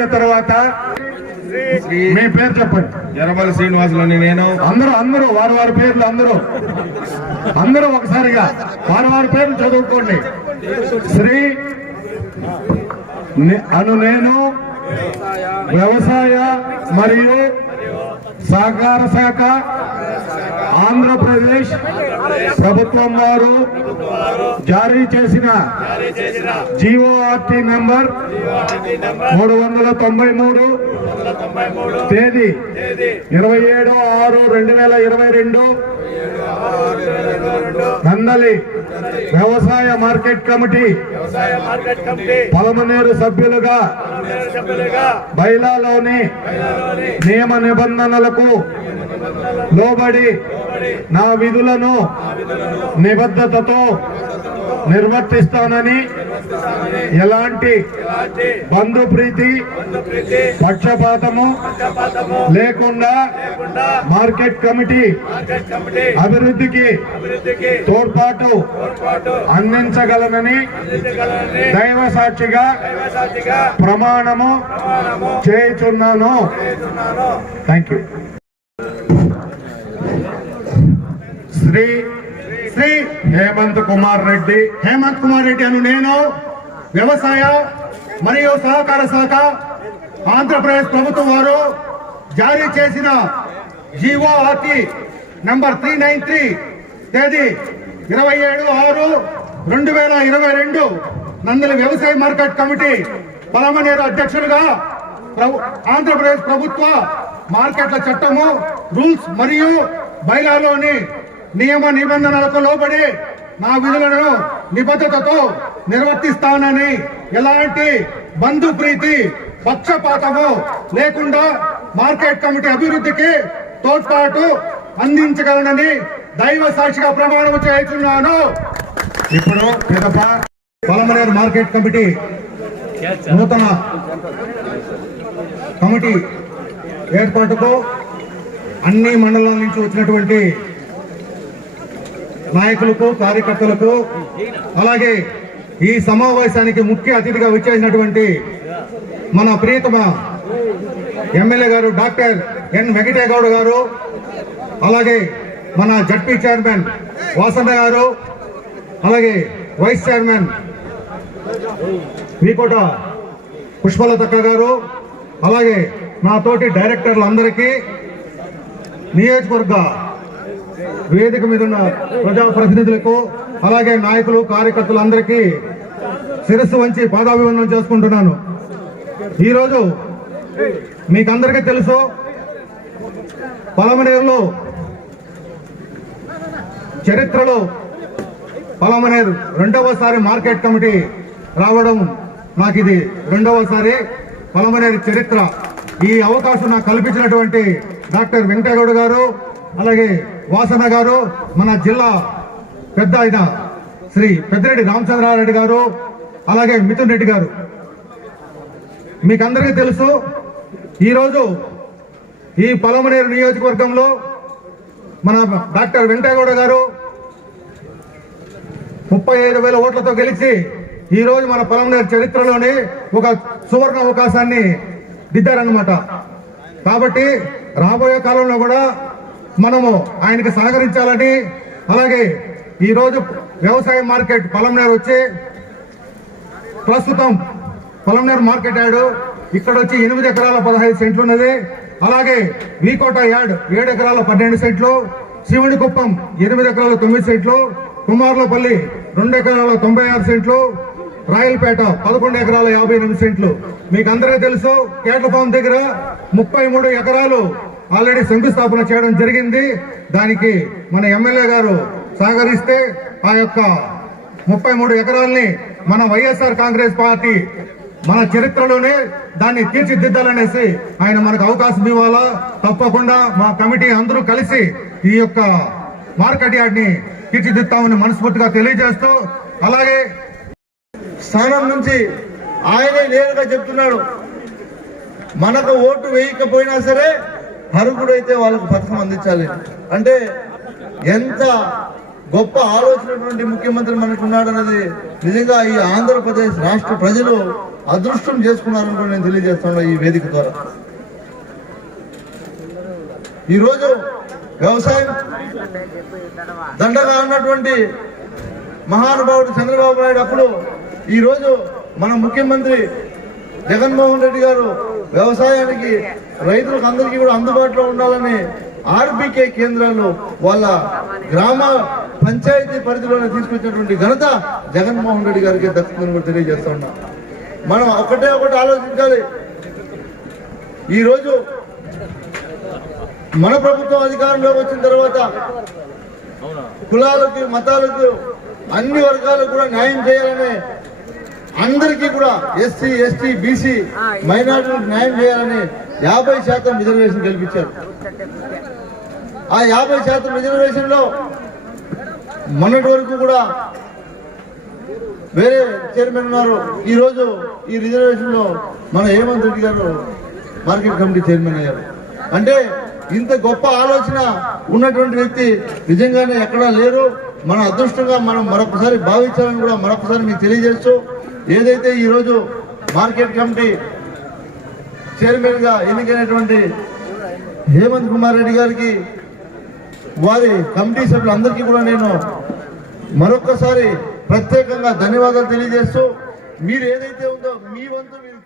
అయిన తర్వాత మీ పేరు చెప్పండి. ఎర్రబల్లి శ్రీనివాసులని నేను. అందరూ అందరూ వారి వారి పేర్లు అందరూ. అందరూ ఒకసారిగా వారి వారి పేర్లు చదువుకోండి. శ్రీ అను నేను వ్యవసాయ మరియు సహకార శాఖ ఆంధ్రప్రదేశ్ ప్రభుత్వం వారు జారీ చేసిన జీఓఆర్టీ నెంబర్ మూడు వందల తొంభై మూడు తేదీ ఇరవై ఏడు ఆరు రెండు వేల ఇరవై రెండు నందలి వ్యవసాయ మార్కెట్ కమిటీ పలమనేరు సభ్యులుగా బైలాలోని నియమ నిబంధనలకు లోబడి నా విధులను నిబద్ధతతో నిర్వర్తిస్తానని ఎలాంటి బంధు ప్రీతి పక్షపాతము లేకుండా మార్కెట్ కమిటీ అభివృద్ధికి తోడ్పాటు అందించగలనని అందించగలని దైవ సాక్షిగా దైవసాక్షిగా ప్రమాణము చేయుచున్నాను. Thank you Shri Shri Hemant Kumar Reddy. Hemant Kumar Reddy అను నేను వ్యవసాయ మరియు సహకార శాఖ ఆంధ్రప్రదేశ్ ప్రభుత్వం వారు జారీ చేసిన GORT number three nine three తేదీ ఇరవై ఏడు ఆరు రెండు వేల ఇరవై రెండు నందల వ్యవసాయ మార్కెట్ కమిటీ పలమనేరు అధ్యక్షులుగా ఆంధ్రప్రదేశ్ ప్రభుత్వ మార్కెట్ల చట్టము రూల్స్ మరియు బైలాలోని నియమ నిబంధనలకు లోబడి నా విధులను నిబద్ధతతో నిర్వర్తిస్తానని ఎలాంటి బంధు ప్రీతి పక్షపాతము లేకుండా మార్కెట్ కమిటీ అభివృద్ధికి తోడ్పాటు అందించగలనని దైవ సాక్షిగా ప్రమాణం చేస్తున్నాను ఇప్పుడు పిదప మార్కెట్ కమిటీ నూతన కమిటీ ఏర్పాటుకు అన్ని మండలాల నుంచి వచ్చినటువంటి నాయకులకు కార్యకర్తలకు అలాగే ఈ సమావేశానికి ముఖ్య అతిథిగా వచ్చేసినటువంటి మన ప్రియతమ ఎమ్మెల్యే గారు డాక్టర్ ఎన్ వెంకటేగౌడ్ గారు అలాగే మన జడ్పీ చైర్మన్ వాసంత గారు అలాగే వైస్ చైర్మన్ మీకోట పుష్పలతక్క గారు అలాగే నా తోటి డైరెక్టర్లు అందరికీ నియోజకవర్గ వేదిక మీద ఉన్న ప్రజాప్రతినిధులకు అలాగే నాయకులు కార్యకర్తలందరికీ శిరస్సు వంచి పాదాభివందనం చేసుకుంటున్నాను. ఈరోజు మీకందరికీ తెలుసు పలమనేరులో చరిత్రలో పలమనేరు రెండవసారి మార్కెట్ కమిటీ రావడం నాకు ఇది రెండవసారి పలమనేరు చరిత్ర. ఈ అవకాశం నాకు కల్పించినటువంటి డాక్టర్ వెంకటగౌడ్ గారు అలాగే వాసన గారు మన జిల్లా పెద్ద ఆయన శ్రీ పెద్దిరెడ్డి రామచంద్రారెడ్డి గారు అలాగే మిథున్ రెడ్డి గారు. మీకందరికీ తెలుసు ఈరోజు ఈ పొలమనేరు నియోజకవర్గంలో మన డాక్టర్ వెంకటగౌడ గారు ముప్పై ఐదు వేల ఓట్లతో గెలిచి ఈరోజు మన పొలమనేరు చరిత్రలోని ఒక సువర్ణ అవకాశాన్ని దిద్దారనమాట కాబట్టి రాబోయే కాలంలో కూడా మనము ఆయనకి సహకరించాలని అలాగే ఈరోజు వ్యవసాయ మార్కెట్ పొలంనేరు వచ్చి ప్రస్తుతం పొలంనేరు మార్కెట్ యార్డు ఇక్కడ వచ్చి ఎనిమిది ఎకరాల పదహైదు సెంట్లు ఉన్నది. అలాగే వీకోట యార్డ్ ఏడు ఎకరాల పన్నెండు సెంట్లు శివుడి కుప్పం ఎనిమిది ఎకరాల తొమ్మిది సెంట్లు కుమార్లపల్లి రెండు ఎకరాల తొంభై ఆరు సెంట్లు రాయలపేట పదకొండు ఎకరాల యాభై ఎనిమిది సెంట్లు. మీకు అందరికీ తెలుసు కేట్ల ఫామ్ దగ్గర ముప్పై మూడు ఎకరాలు ఆల్రెడీ శంకుస్థాపన చేయడం జరిగింది. దానికి మన ఎమ్మెల్యే గారు సహకరిస్తే ఆ యొక్క ముప్పై మూడు ఎకరాల్ని మన వైఎస్ఆర్ కాంగ్రెస్ పార్టీ మన చరిత్రలోనే దాన్ని తీర్చిదిద్దాలనేసి ఆయన మనకు అవకాశం ఇవ్వాలా? తప్పకుండా మా కమిటీ అందరూ కలిసి ఈ యొక్క మార్కెట్ యార్డ్ని తీర్చిదిద్దామని మనస్ఫూర్తిగా తెలియజేస్తూ అలాగే స్థానం నుంచి ఆయనే నేరుగా చెప్తున్నాడు. మనకు ఓటు వేయకపోయినా సరే అర్హుడైతే వాళ్ళకు పథకం అందించాలి. అంటే ఎంత గొప్ప ఆలోచనటువంటి ముఖ్యమంత్రి మనకు ఉన్నాడన్నది నిజంగా ఈ ఆంధ్రప్రదేశ్ రాష్ట్ర ప్రజలు అదృష్టం చేసుకున్నారని కూడా నేను తెలియజేస్తున్నా ఈ వేదిక ద్వారా. ఈరోజు వ్యవసాయం దండగా ఉన్నటువంటి మహానుభావుడు చంద్రబాబు నాయుడు అప్పుడు ఈరోజు మన ముఖ్యమంత్రి జగన్మోహన్ రెడ్డి గారు వ్యవసాయానికి రైతులకు అందరికీ కూడా అందుబాటులో ఉండాలని ఆర్బీకే కేంద్రాలు వాళ్ళ గ్రామ పంచాయతీ పరిధిలోనే తీసుకొచ్చినటువంటి ఘనత జగన్మోహన్ రెడ్డి గారికి దక్కుతుందని కూడా తెలియజేస్తా ఉన్నా. మనం ఒకటే ఒకటి ఆలోచించాలి. ఈరోజు మన ప్రభుత్వం అధికారంలోకి వచ్చిన తర్వాత కులాలకు మతాలకు అన్ని వర్గాలకు కూడా న్యాయం చేయాలని అందరికీ కూడా ఎస్సీ ఎస్టీ బీసీ మైనార్టీలకు న్యాయం చేయాలని యాభై శాతం రిజర్వేషన్ కల్పించారు. ఆ యాభై శాతం రిజర్వేషన్లో మొన్నటి వరకు కూడా వేరే చైర్మన్ ఉన్నారు ఈరోజు ఈ రిజర్వేషన్లో మన హేమంత్ రెడ్డి గారు మార్కెట్ కమిటీ చైర్మన్ అయ్యారు. అంటే ఇంత గొప్ప ఆలోచన ఉన్నటువంటి వ్యక్తి నిజంగానే ఎక్కడా లేరు. మన అదృష్టంగా మనం మరొకసారి భావించాలని కూడా మరొకసారి మీకు తెలియజేస్తూ ఏదైతే ఈరోజు మార్కెట్ కమిటీ చైర్మన్గా ఎన్నికైనటువంటి హేమంత్ కుమార్ రెడ్డి గారికి వారి కమిటీ సభ్యులందరికీ కూడా నేను మరొక్కసారి ప్రత్యేకంగా ధన్యవాదాలు తెలియజేస్తూ మీరు ఏదైతే ఉందో మీ వంతు మీరు